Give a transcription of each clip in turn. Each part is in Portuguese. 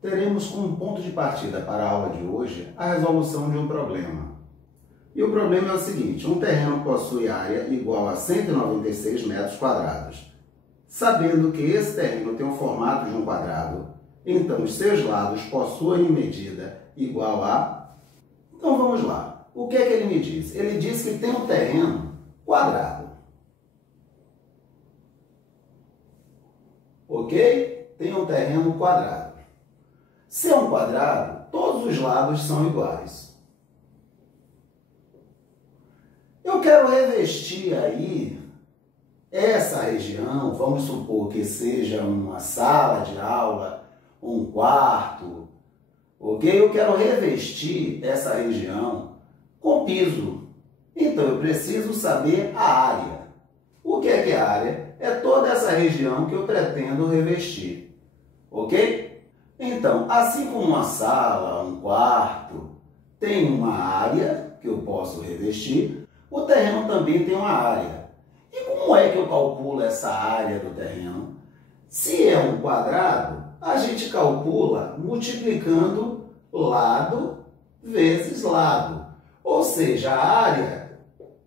Teremos como ponto de partida para a aula de hoje a resolução de um problema. E o problema é o seguinte: um terreno possui área igual a 196 metros quadrados. Sabendo que esse terreno tem o formato de um quadrado, então os seus lados possuem medida igual a... Então vamos lá. O que é que ele me diz? Ele diz que tem um terreno quadrado. Ok? Tem um terreno quadrado. Se é um quadrado, todos os lados são iguais. Eu quero revestir aí essa região, vamos supor que seja uma sala de aula, um quarto, ok? Eu quero revestir essa região com piso. Então eu preciso saber a área. O que é a área? É toda essa região que eu pretendo revestir, ok? Então, assim como uma sala, um quarto, tem uma área que eu posso revestir, o terreno também tem uma área. E como é que eu calculo essa área do terreno? Se é um quadrado, a gente calcula multiplicando lado vezes lado. Ou seja, a área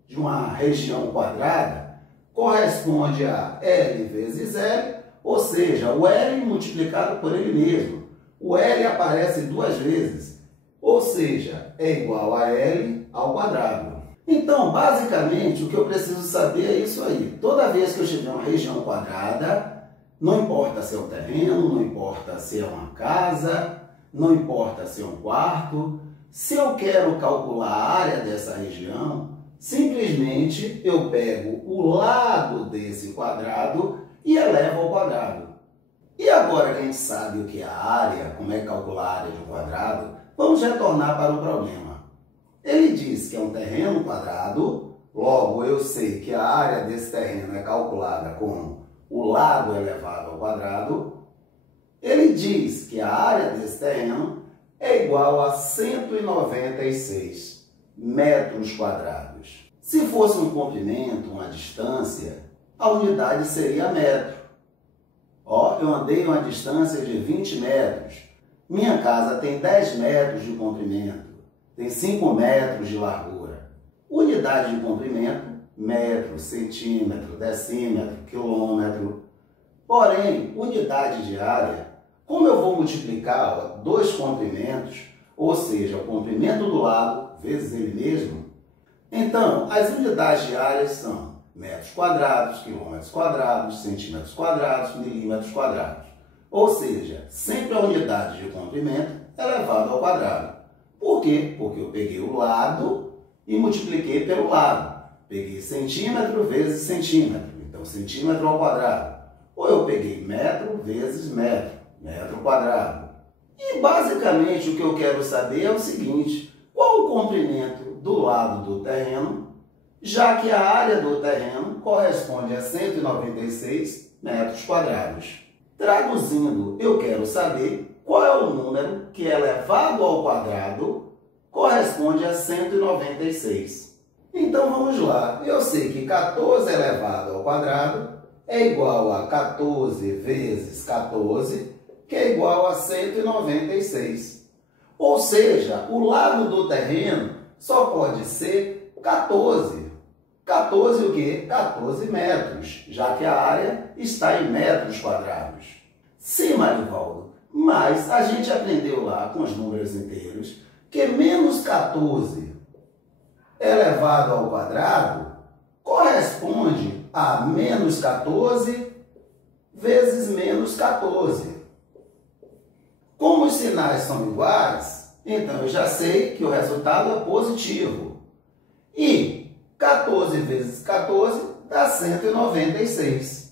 de uma região quadrada corresponde a L vezes L, ou seja, o L multiplicado por ele mesmo. O L aparece duas vezes, ou seja, é igual a L ao quadrado. Então, basicamente, o que eu preciso saber é isso aí. Toda vez que eu tiver uma região quadrada, não importa se é um terreno, não importa se é uma casa, não importa se é um quarto, se eu quero calcular a área dessa região, simplesmente eu pego o lado desse quadrado e elevo ao quadrado. E agora que a gente sabe o que é a área, como é calcular a área de um quadrado, vamos retornar para o problema. Ele diz que é um terreno quadrado, logo eu sei que a área desse terreno é calculada com o lado elevado ao quadrado. Ele diz que a área desse terreno é igual a 196 metros quadrados. Se fosse um comprimento, uma distância, a unidade seria metro. Ó, eu andei uma distância de 20 metros. Minha casa tem 10 metros de comprimento, tem 5 metros de largura. Unidade de comprimento, metro, centímetro, decímetro, quilômetro. Porém, unidade de área, como eu vou multiplicar dois comprimentos, ou seja, o comprimento do lado vezes ele mesmo, então as unidades de área são metros quadrados, quilômetros quadrados, centímetros quadrados, milímetros quadrados. Ou seja, sempre a unidade de comprimento é elevado ao quadrado. Por quê? Porque eu peguei o lado e multipliquei pelo lado. Peguei centímetro vezes centímetro, então centímetro ao quadrado. Ou eu peguei metro vezes metro, metro quadrado. E basicamente o que eu quero saber é o seguinte: qual o comprimento do lado do terreno, já que a área do terreno corresponde a 196 metros quadrados. Traduzindo, eu quero saber qual é o número que elevado ao quadrado corresponde a 196. Então vamos lá. Eu sei que 14 elevado ao quadrado é igual a 14 vezes 14, que é igual a 196. Ou seja, o lado do terreno só pode ser 14. 14 o quê? 14 metros, já que a área está em metros quadrados. Sim, Marivaldo, mas a gente aprendeu lá com os números inteiros que menos 14 elevado ao quadrado corresponde a menos 14 vezes menos 14. Como os sinais são iguais, então eu já sei que o resultado é positivo. E 14 vezes 14 dá 196.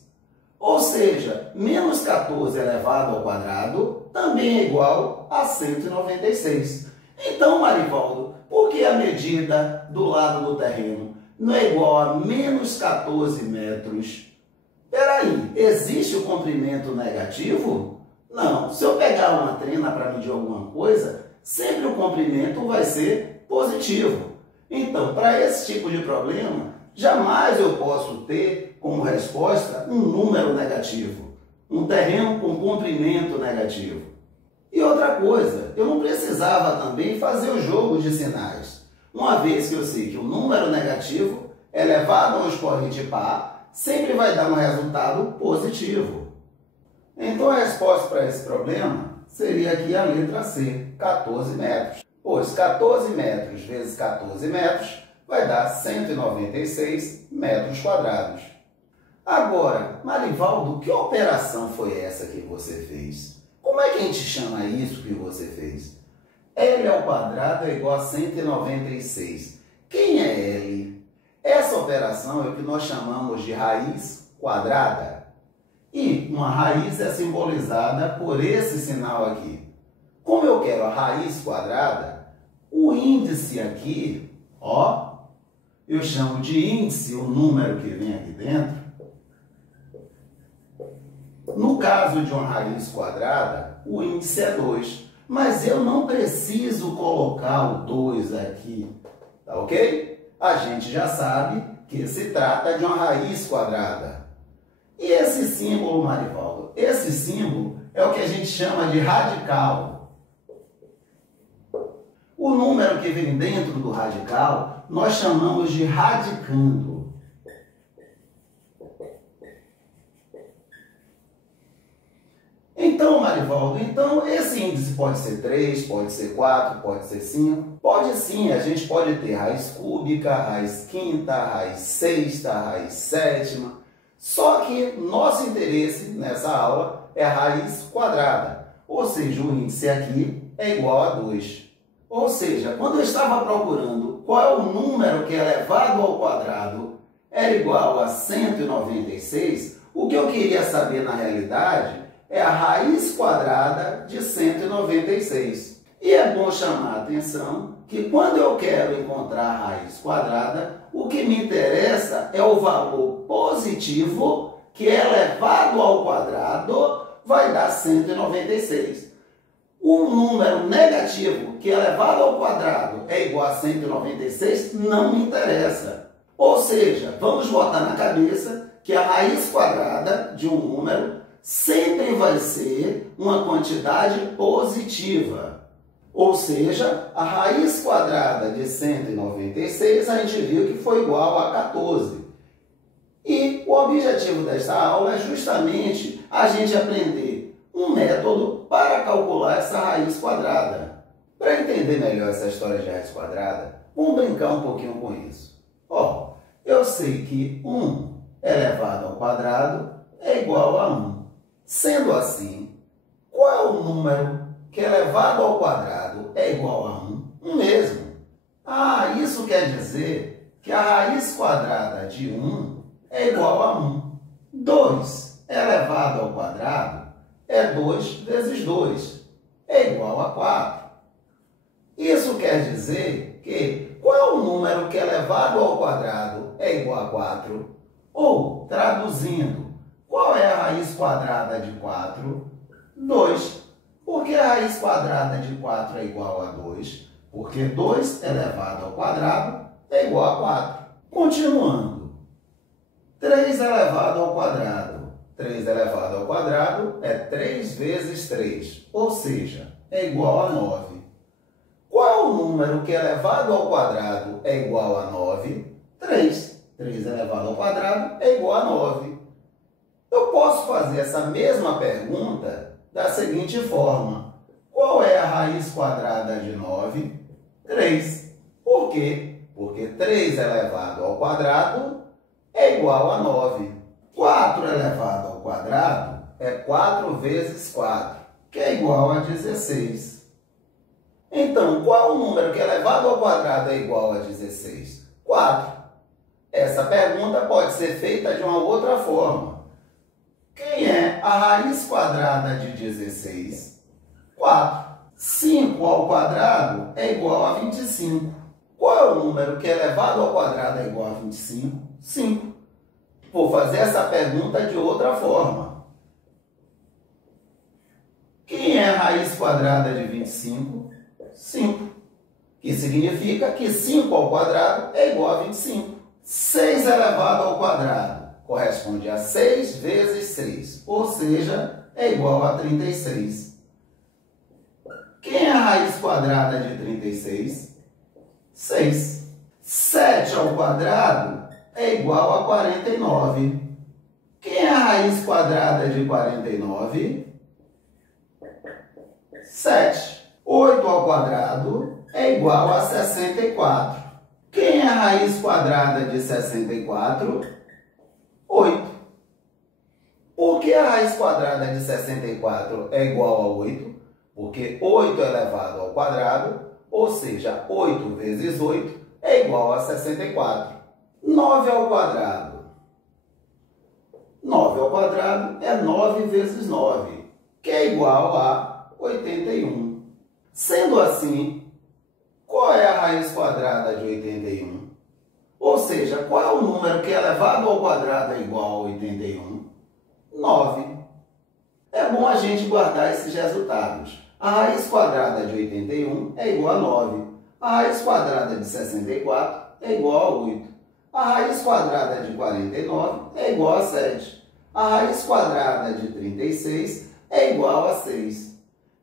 Ou seja, menos 14 elevado ao quadrado também é igual a 196. Então, Marivaldo, por que a medida do lado do terreno não é igual a menos 14 metros? Peraí, existe o comprimento negativo? Não, se eu pegar uma trena para medir alguma coisa, sempre o comprimento vai ser positivo. Então, para esse tipo de problema, jamais eu posso ter como resposta um número negativo, um terreno com comprimento negativo. E outra coisa, eu não precisava também fazer o jogo de sinais, uma vez que eu sei que o número negativo elevado ao expoente par sempre vai dar um resultado positivo. Então a resposta para esse problema seria aqui a letra C, 14 metros. Pois 14 metros vezes 14 metros vai dar 196 metros quadrados. Agora, Marivaldo, que operação foi essa que você fez? Como é que a gente chama isso que você fez? L ao quadrado é igual a 196. Quem é L? Essa operação é o que nós chamamos de raiz quadrada. E uma raiz é simbolizada por esse sinal aqui. Como eu quero a raiz quadrada, o índice aqui, ó, eu chamo de índice o número que vem aqui dentro. No caso de uma raiz quadrada, o índice é 2. Mas eu não preciso colocar o 2 aqui, tá ok? A gente já sabe que se trata de uma raiz quadrada. E esse símbolo, Marivaldo, esse símbolo é o que a gente chama de radical. O número que vem dentro do radical, nós chamamos de radicando. Então, Marivaldo, esse índice pode ser 3, pode ser 4, pode ser 5. Pode sim, a gente pode ter raiz cúbica, raiz quinta, raiz sexta, raiz sétima. Só que nosso interesse nessa aula é a raiz quadrada, ou seja, o índice aqui é igual a 2. Ou seja, quando eu estava procurando qual é o número que elevado ao quadrado era igual a 196, o que eu queria saber na realidade é a raiz quadrada de 196. E é bom chamar a atenção que quando eu quero encontrar a raiz quadrada, o que me interessa é o valor positivo que elevado ao quadrado vai dar 196. O número negativo que elevado ao quadrado é igual a 196 não me interessa. Ou seja, vamos botar na cabeça que a raiz quadrada de um número sempre vai ser uma quantidade positiva. Ou seja, a raiz quadrada de 196 a gente viu que foi igual a 14. E o objetivo desta aula é justamente a gente aprender um método para calcular essa raiz quadrada. Para entender melhor essa história de raiz quadrada, vamos brincar um pouquinho com isso. Ó, eu sei que 1 elevado ao quadrado é igual a 1. Sendo assim, qual é o número que elevado ao quadrado é igual a 1? 1 mesmo. Ah, isso quer dizer que a raiz quadrada de 1 é igual a 1. 2 elevado ao quadrado é 2 vezes 2. É igual a 4. Isso quer dizer que qual é o número que elevado ao quadrado é igual a 4? Ou, traduzindo, qual é a raiz quadrada de 4? 2. Por que a raiz quadrada de 4 é igual a 2? Porque 2 elevado ao quadrado é igual a 4. Continuando. 3 elevado ao quadrado. 3 elevado ao quadrado é 3 vezes 3, ou seja, é igual a 9. Qual é o número que elevado ao quadrado é igual a 9? 3. 3 elevado ao quadrado é igual a 9. Eu posso fazer essa mesma pergunta da seguinte forma. Qual é a raiz quadrada de 9? 3. Por quê? Porque 3 elevado ao quadrado é igual a 9. 4 elevado ao quadrado é 4 vezes 4, que é igual a 16. Então, qual é o número que elevado ao quadrado é igual a 16? 4. Essa pergunta pode ser feita de uma outra forma. Quem é a raiz quadrada de 16? 4. 5 ao quadrado é igual a 25. Qual é o número que elevado ao quadrado é igual a 25? 5. Vou fazer essa pergunta de outra forma. é a raiz quadrada de 25? 5. Que significa que 5 ao quadrado é igual a 25. 6 elevado ao quadrado corresponde a 6 vezes 3, ou seja, é igual a 36. Quem é a raiz quadrada de 36? 6. 7 ao quadrado é igual a 49. Quem é a raiz quadrada de 49? 7. 8 ao quadrado é igual a 64. Quem é a raiz quadrada de 64? 8. Por que a raiz quadrada de 64 é igual a 8? Porque 8 elevado ao quadrado, ou seja, 8 vezes 8 é igual a 64. 9 ao quadrado. 9 ao quadrado é 9 vezes 9, que é igual a 81. Sendo assim, qual é a raiz quadrada de 81? Ou seja, qual é o número que elevado ao quadrado é igual a 81? 9. É bom a gente guardar esses resultados. A raiz quadrada de 81 é igual a 9. A raiz quadrada de 64 é igual a 8. A raiz quadrada de 49 é igual a 7. A raiz quadrada de 36 é igual a 6.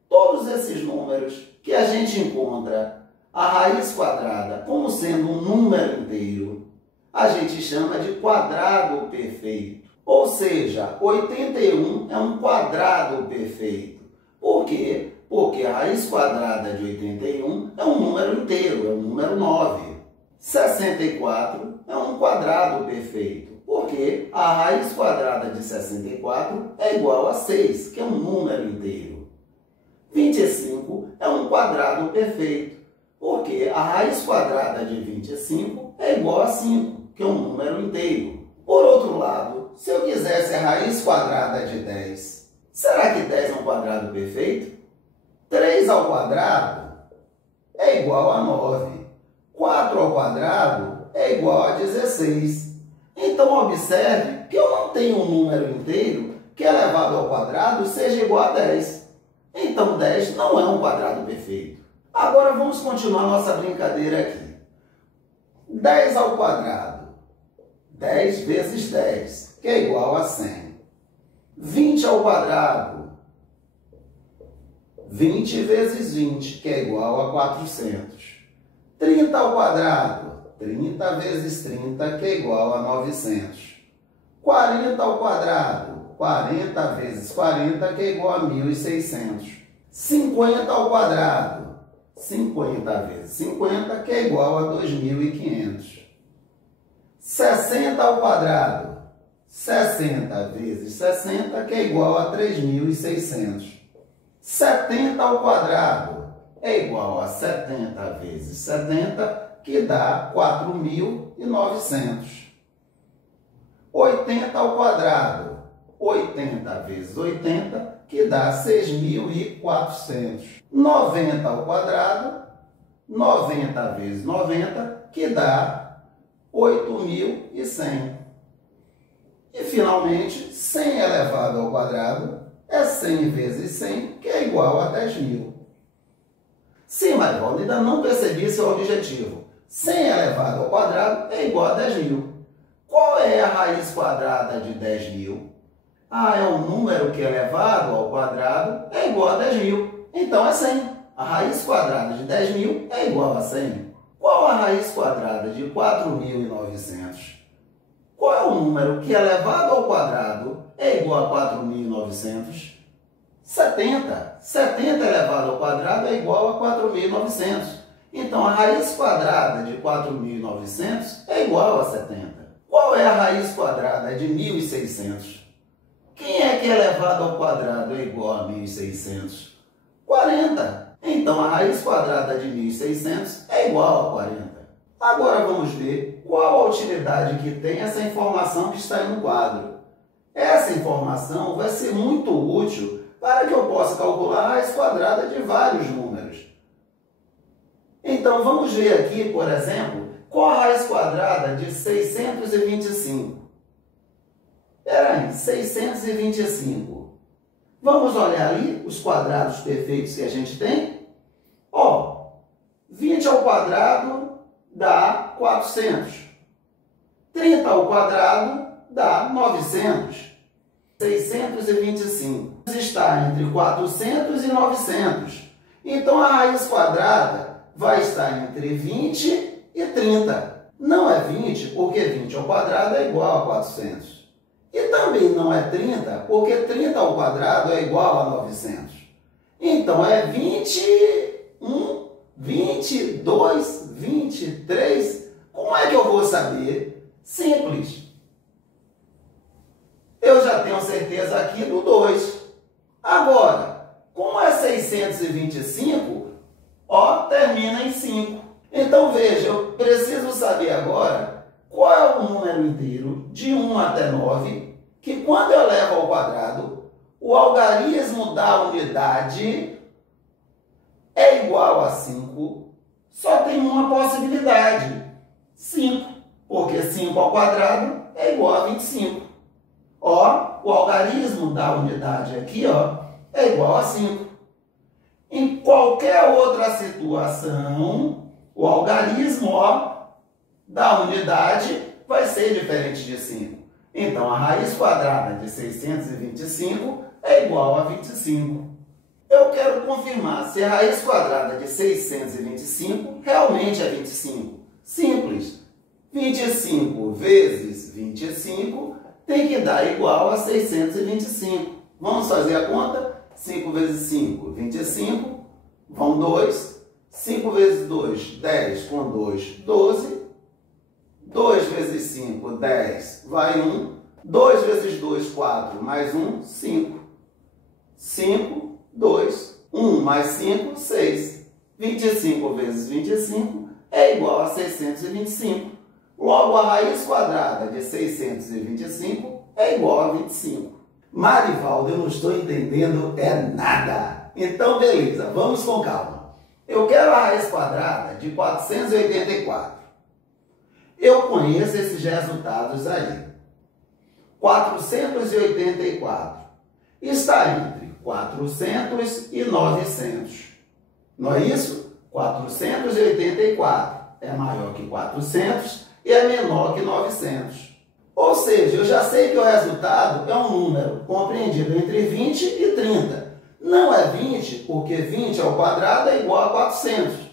Todos esses números que a gente encontra a raiz quadrada como sendo um número inteiro, a gente chama de quadrado perfeito. Ou seja, 81 é um quadrado perfeito. Por quê? Porque a raiz quadrada de 81 é um número inteiro, é um número 9. 64 é um quadrado perfeito, porque a raiz quadrada de 64 é igual a 6, que é um número inteiro. 25 é um quadrado perfeito, porque a raiz quadrada de 25 é igual a 5, que é um número inteiro. Por outro lado, se eu quisesse a raiz quadrada de 10, será que 10 é um quadrado perfeito? 3 ao quadrado é igual a 9. 4 ao quadrado é igual a 16. Então, observe que eu não tenho um número inteiro que elevado ao quadrado seja igual a 10. Então, 10 não é um quadrado perfeito. Agora, vamos continuar nossa brincadeira aqui. 10 ao quadrado. 10 vezes 10, que é igual a 100. 20 ao quadrado. 20 vezes 20, que é igual a 400. 30 ao quadrado. 30 vezes 30, que é igual a 900. 40 ao quadrado. 40 vezes 40, que é igual a 1.600. 50 ao quadrado. 50 vezes 50, que é igual a 2.500. 60 ao quadrado. 60 vezes 60, que é igual a 3.600. 70 ao quadrado é igual a 70 vezes 70, que dá 4.900. 80 ao quadrado. 80 vezes 80, que dá 6.400. 90 ao quadrado. 90 vezes 90, que dá 8.100. E, finalmente, 100 elevado ao quadrado é 100 vezes 100, que é igual a 10.000. Sim, Marivaldo, ainda não percebi seu objetivo. 100 elevado ao quadrado é igual a 10.000. Qual é a raiz quadrada de 10.000? Ah, é um número que elevado ao quadrado é igual a 10.000. Então é 100. A raiz quadrada de 10.000 é igual a 100. Qual a raiz quadrada de 4.900? Qual é o número que elevado ao quadrado é igual a 4.900? 70. 70 elevado ao quadrado é igual a 4.900. Então, a raiz quadrada de 4.900 é igual a 70. Qual é a raiz quadrada de 1.600? Quem é que elevado ao quadrado é igual a 1.600? 40. Então, a raiz quadrada de 1.600 é igual a 40. Agora, vamos ver qual a utilidade que tem essa informação que está aí no quadro. Essa informação vai ser muito útil para que eu possa calcular a raiz quadrada de vários números. Então, vamos ver aqui, por exemplo, qual a raiz quadrada de 625. Peraí, 625. Vamos olhar ali os quadrados perfeitos que a gente tem? Ó, 20 ao quadrado dá 400. 30 ao quadrado dá 900. 625 está entre 400 e 900. Então, a raiz quadrada vai estar entre 20 e 30. Não é 20, porque 20 ao quadrado é igual a 400. E também não é 30, porque 30 ao quadrado é igual a 900. Então, é 21, 22, 23. Como é que eu vou saber? Simples. Eu já tenho certeza aqui do 2. Agora, como é 625, ó, termina em 5. Então, veja, eu preciso saber agora qual é o número inteiro de 1 até 9, que quando eu levo ao quadrado, o algarismo da unidade é igual a 5. Só tem uma possibilidade, 5, porque 5 ao quadrado é igual a 25. Ó, o algarismo da unidade aqui, ó, é igual a 5. Em qualquer outra situação, o algarismo, ó, da unidade vai ser diferente de 5. Então, a raiz quadrada de 625 é igual a 25. Eu quero confirmar se a raiz quadrada de 625 realmente é 25. Simples. 25 vezes 25 tem que dar igual a 625. Vamos fazer a conta? 5 vezes 5, 25. Vão 2. 5 vezes 2, 10. Com 2, 12. 2 vezes 5, 10. Vai 1. 2 vezes 2, 4. Mais 1, 5. 5, 2. 1 mais 5, 6. 25 vezes 25 é igual a 625. Logo, a raiz quadrada de 625 é igual a 25. Marivaldo, eu não estou entendendo nada. Então, beleza, vamos com calma. Eu quero a raiz quadrada de 484. Eu conheço esses resultados aí. 484 está entre 400 e 900. Não é isso? 484 é maior que 400 e é menor que 900. Ou seja, eu já sei que o resultado é um número compreendido entre 20 e 30. Não é 20, porque 20 ao quadrado é igual a 400.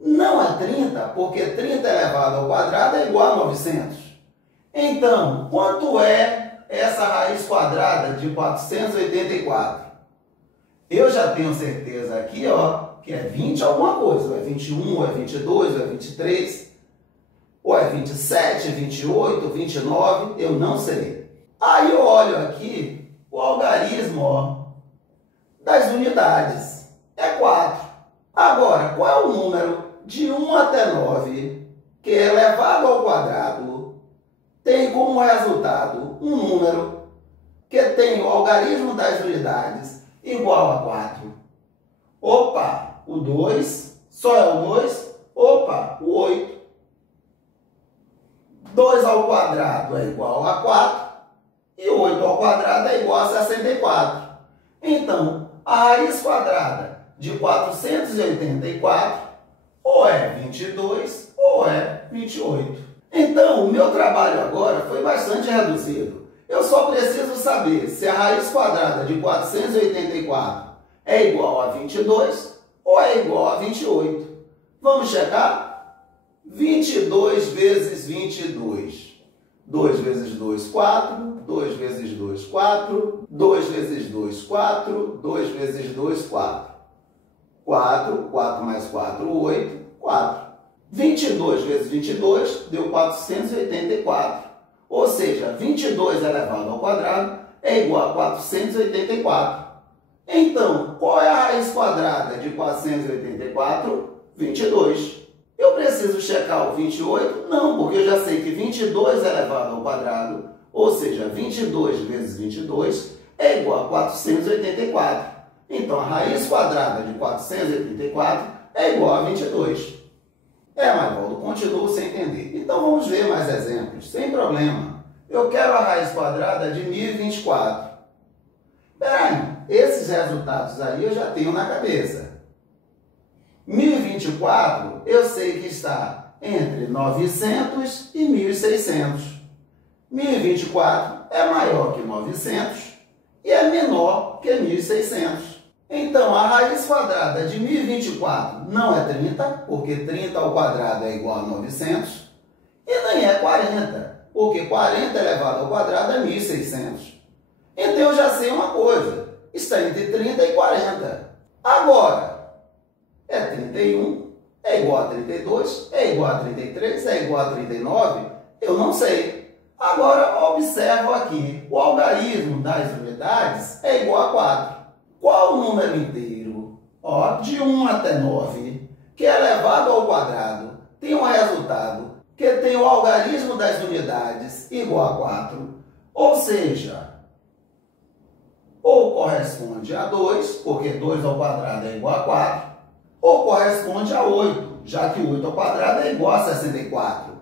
Não é 30, porque 30 elevado ao quadrado é igual a 900. Então, quanto é essa raiz quadrada de 484? Eu já tenho certeza aqui, ó, que é 20 alguma coisa. Ou é 21, ou é 22, ou é 23, ou é 27, 28, 29, eu não sei. Aí eu olho aqui o algarismo, ó, das unidades. É 4. Agora, qual é o número de 1 até 9 que é elevado ao quadrado tem como resultado um número que tem o algarismo das unidades igual a 4? Opa, o 2, só é o 2? Opa, o 8. 2 ao quadrado é igual a 4 e 8 ao quadrado é igual a 64. Então, a raiz quadrada de 484 ou é 22 ou é 28. Então, o meu trabalho agora foi bastante reduzido. Eu só preciso saber se a raiz quadrada de 484 é igual a 22 ou é igual a 28. Vamos checar? 22 vezes 22. 2 vezes 2, 4. 2 vezes 2, 4. 2 vezes 2, 4. 2 vezes 2, 4. 4. 4 mais 4, 8. 4. 22 vezes 22 deu 484. Ou seja, 22 elevado ao quadrado é igual a 484. Então, qual é a raiz quadrada de 484? 22. Eu preciso checar o 28? Não, porque eu já sei que 22 elevado ao quadrado, ou seja, 22 vezes 22, é igual a 484. Então, a raiz quadrada de 484 é igual a 22. Marivaldo, continuo sem entender. Então, vamos ver mais exemplos, sem problema. Eu quero a raiz quadrada de 1024. Peraí, Esses resultados aí eu já tenho na cabeça. 1024 eu sei que está entre 900 e 1600. 1024 é maior que 900 e é menor que 1600. Então, a raiz quadrada de 1024 não é 30, porque 30 ao quadrado é igual a 900, e nem é 40, porque 40 elevado ao quadrado é 1600. Então, eu já sei uma coisa, está entre 30 e 40. Agora, é 31, é igual a 32, é igual a 33, é igual a 39? Eu não sei. Agora, observo aqui, o algarismo das unidades é igual a 4. Qual o número inteiro, de 1 até 9, que é elevado ao quadrado, tem um resultado que tem o algarismo das unidades igual a 4, ou seja, ou corresponde a 2, porque 2 ao quadrado é igual a 4, ou corresponde a 8, já que 8 ao quadrado é igual a 64.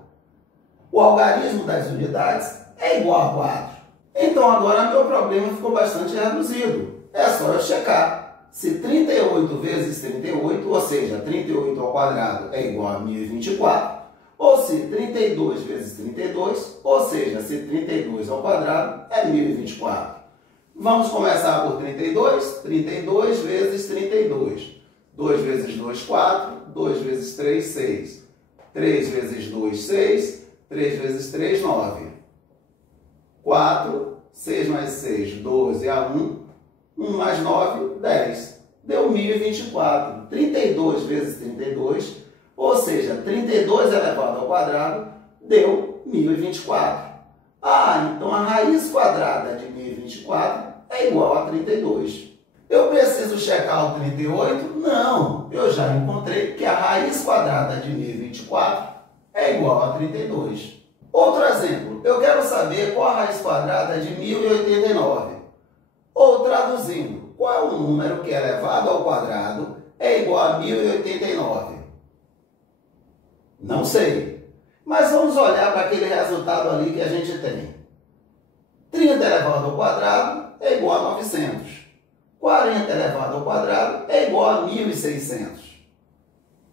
O algarismo das unidades é igual a 4. Então, agora meu problema ficou bastante reduzido. É só eu checar se 38 vezes 38, ou seja, 38 ao quadrado é igual a 1024, ou se 32 vezes 32, ou seja, se 32 ao quadrado é 1024. Vamos começar por 32. 32 vezes 32. 2 vezes 2, 4. 2 vezes 3, 6. 3 vezes 2, 6. 3 vezes 3, 9. 4. 6 mais 6, 12 a 1. 1 mais 9, 10. Deu 1024. 32 vezes 32, ou seja, 32 elevado ao quadrado, deu 1024. Então a raiz quadrada de 1024 é igual a 32. Eu preciso checar o 38? Não, eu já encontrei que a raiz quadrada de 1024 é igual a 32. Outro exemplo, eu quero saber qual a raiz quadrada de 1089. Ou traduzindo, qual é o número que elevado ao quadrado é igual a 1089? Não sei. Mas vamos olhar para aquele resultado ali que a gente tem. 30 elevado ao quadrado é igual a 900. 40 elevado ao quadrado é igual a 1600.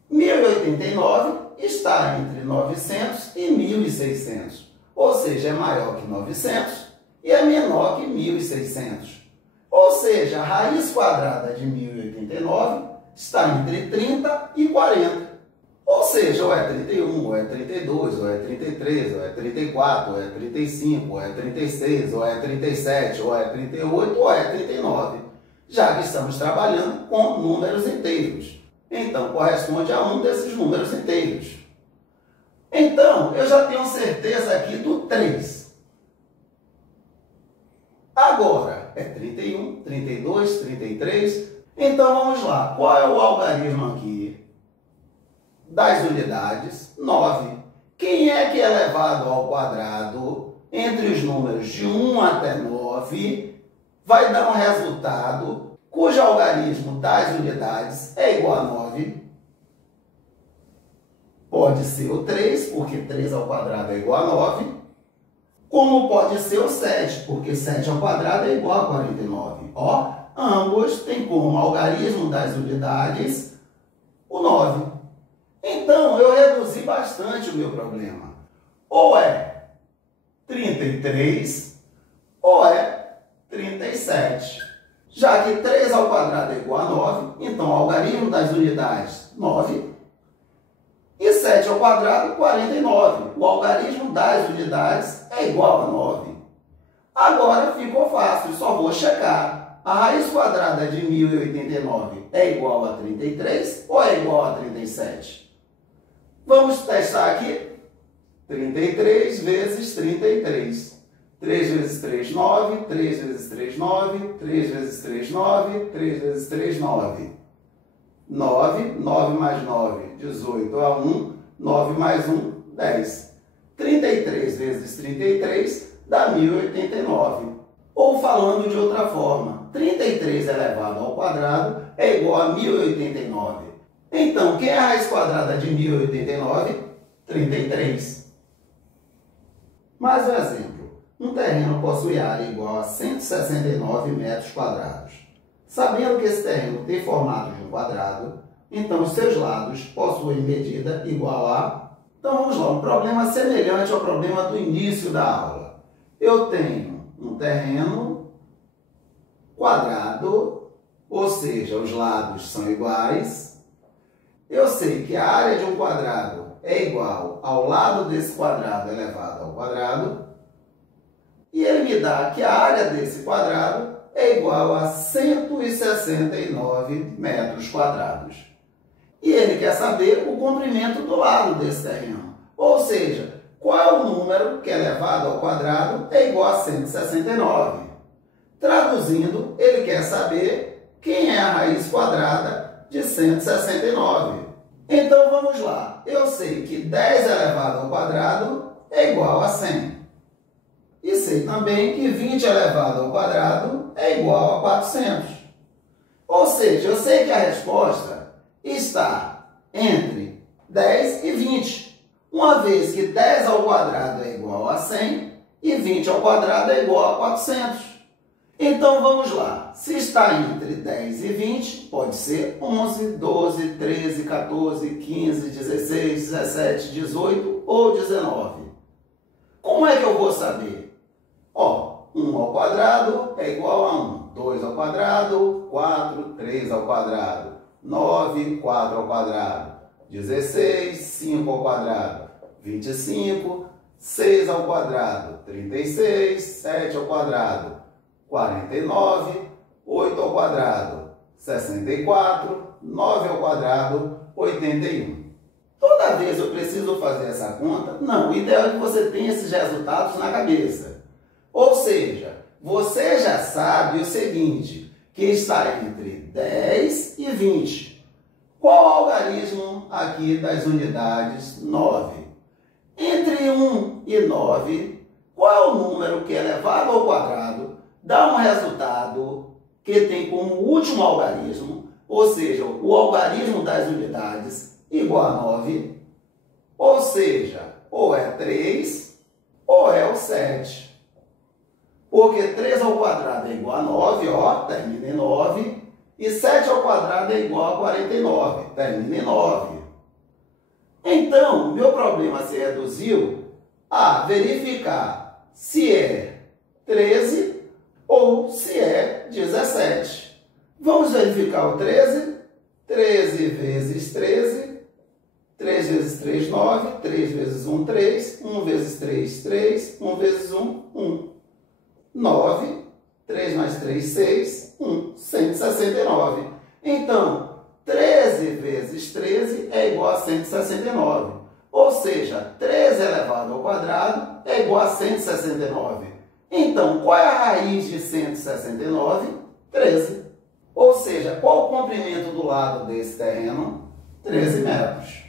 1089 está entre 900 e 1600. Ou seja, é maior que 900 e é menor que 1600. Ou seja, a raiz quadrada de 1089 está entre 30 e 40. Ou seja, ou é 31, ou é 32, ou é 33, ou é 34, ou é 35, ou é 36, ou é 37, ou é 38, ou é 39. Já que estamos trabalhando com números inteiros. Então, corresponde a um desses números inteiros. Então, eu já tenho certeza aqui do 3. Agora, é 31, 32, 33. Então, vamos lá. Qual é o algarismo aqui das unidades? 9. Quem é que é elevado ao quadrado entre os números de 1 até 9 vai dar um resultado cujo algarismo das unidades é igual a 9. Pode ser o 3, porque 3 ao quadrado é igual a 9. Como pode ser o 7, porque 7 ao quadrado é igual a 49. Ambos têm como algarismo das unidades o 9. Então, eu reduzi bastante o meu problema. Ou é 33, ou é 37. Já que 3 ao quadrado é igual a 9, então o algarismo das unidades, 9. E 7 ao quadrado, 49. O algarismo das unidades é igual a 9. Agora ficou fácil, só vou checar. A raiz quadrada de 1089 é igual a 33 ou é igual a 37? Vamos testar aqui. 33 vezes 33. 3 vezes 3, 9. 3 vezes 3, 9. 3 vezes 3, 9. 3 vezes 3, 9. 9. 9 mais 9, 18 a 1. 9 mais 1, 10. 33 vezes 33 dá 1089. Ou falando de outra forma, 33 elevado ao quadrado é igual a 1089. Então, quem é a raiz quadrada de 1089? 33. Mais um exemplo. Um terreno possui área igual a 169 metros quadrados. Sabendo que esse terreno tem formato de um quadrado, então os seus lados possuem medida igual a... Então vamos lá, um problema semelhante ao problema do início da aula. Eu tenho um terreno quadrado, ou seja, os lados são iguais. Eu sei que a área de um quadrado é igual ao lado desse quadrado elevado ao quadrado. E ele me dá que a área desse quadrado é igual a 169 metros quadrados. E ele quer saber o comprimento do lado desse terreno. Ou seja, qual é o número que elevado ao quadrado é igual a 169. Traduzindo, ele quer saber quem é a raiz quadrada de 169. Então vamos lá. Eu sei que 10 elevado ao quadrado é igual a 100. E sei também que 20 elevado ao quadrado é igual a 400. Ou seja, eu sei que a resposta está entre 10 e 20. Uma vez que 10 ao quadrado é igual a 100 e 20 ao quadrado é igual a 400. Então vamos lá. Se está entre 10 e 20, pode ser 11, 12, 13, 14, 15, 16, 17, 18 ou 19. Como é que eu vou saber? 1 ao quadrado é igual a 1. 2 ao quadrado, 4, 3 ao quadrado, 9, 4 ao quadrado, 16, 5 ao quadrado, 25, 6 ao quadrado, 36, 7 ao quadrado, 49, 8 ao quadrado, 64, 9 ao quadrado, 81. Toda vez eu preciso fazer essa conta? Não, o ideal é que você tenha esses resultados na cabeça. Ou seja, você já sabe o seguinte, que está entre 10 e 20. Qual o algarismo aqui das unidades 9? Entre 1 e 9, qual é o número que elevado ao quadrado dá um resultado que tem como último algarismo, ou seja, o algarismo das unidades igual a 9, ou seja, ou é 3 ou é o 7. Porque 3 ao quadrado é igual a 9, termina em 9. E 7 ao quadrado é igual a 49, termina em 9. Então, meu problema se reduziu a verificar se é 13 ou se é 17. Vamos verificar o 13. 13 vezes 13. 3 vezes 3, 9. 3 vezes 1, 3. 1 vezes 3, 3. 1 vezes 1, 1. 9, 3 mais 3, 6, 1, 169. Então, 13 vezes 13 é igual a 169. Ou seja, 13 elevado ao quadrado é igual a 169. Então, qual é a raiz de 169? 13. Ou seja, qual o comprimento do lado desse terreno? 13 metros.